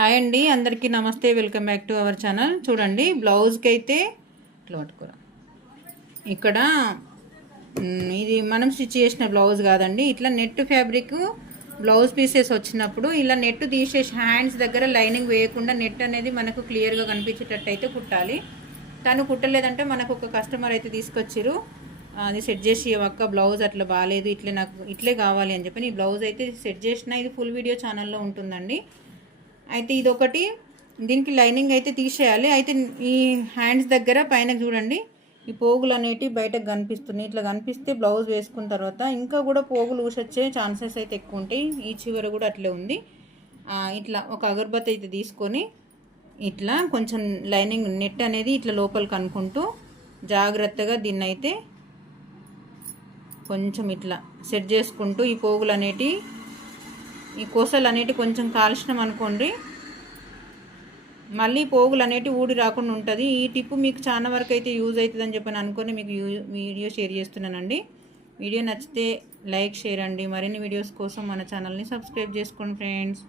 Hi అండి, అందరికీ నమస్తే. Welcome back to our channel. చూడండి, బ్లౌజ్కి అయితే ఇట్లా పట్టుకోరా. ఇక్కడ ఇది మనం స్టిచ్ చేసిన బ్లౌజ్ కాదండి. ఇట్లా నెట్ ఫ్యాబ్రిక్ బ్లౌజ్ పీసెస్ వచ్చినప్పుడు ఇలా నెట్ తీసేసి హ్యాండ్స్ దగ్గర లైనింగ్ వేయకుండా నెట్ అనేది మనకు క్లియర్గా కనిపించేటట్టు అయితే కుట్టాలి. తను కుట్టలేదంటే మనకు ఒక కస్టమర్ అయితే తీసుకొచ్చారు, అది సెట్ చేసి ఒక్క బ్లౌజ్ అట్లా బాగాలేదు, ఇట్లే నాకు ఇట్లే కావాలి అని చెప్పి ఈ బ్లౌజ్ అయితే సెట్ చేసిన. ఇది ఫుల్ వీడియో ఛానల్లో ఉంటుందండి. అయితే ఇదొకటి, దీనికి లైనింగ్ అయితే తీసేయాలి. అయితే ఈ హ్యాండ్స్ దగ్గర పైన చూడండి, ఈ పోగులు అనేటివి బయటకు కనిపిస్తున్నాయి. ఇట్లా కనిపిస్తే బ్లౌజ్ వేసుకున్న తర్వాత ఇంకా కూడా పోగులు ఊసొచ్చే ఛాన్సెస్ అయితే ఎక్కువ ఉంటాయి. ఈ చివర కూడా అట్లే ఉంది. ఇట్లా ఒక అగరబత్తి అయితే తీసుకొని ఇట్లా కొంచెం లైనింగ్ నెట్ అనేది ఇట్లా లోపలికి అనుకుంటూ జాగ్రత్తగా దీన్ని అయితే కొంచెం ఇట్లా సెట్ చేసుకుంటూ ఈ పోగులు అనేటివి, ఈ కోసలు అనేటివి కొంచెం కాల్చినాం అనుకోండి, మళ్ళీ పోగులు అనేటివి ఊడి రాకుండా ఉంటుంది. ఈ టిప్పు మీకు చాలా వరకు అయితే యూజ్ అవుతుందని చెప్పని అనుకొని మీకు వీడియో షేర్ చేస్తున్నానండి. వీడియో నచ్చితే లైక్, షేర్ అండి. మరిన్ని వీడియోస్ కోసం మన ఛానల్ని సబ్స్క్రైబ్ చేసుకోండి ఫ్రెండ్స్.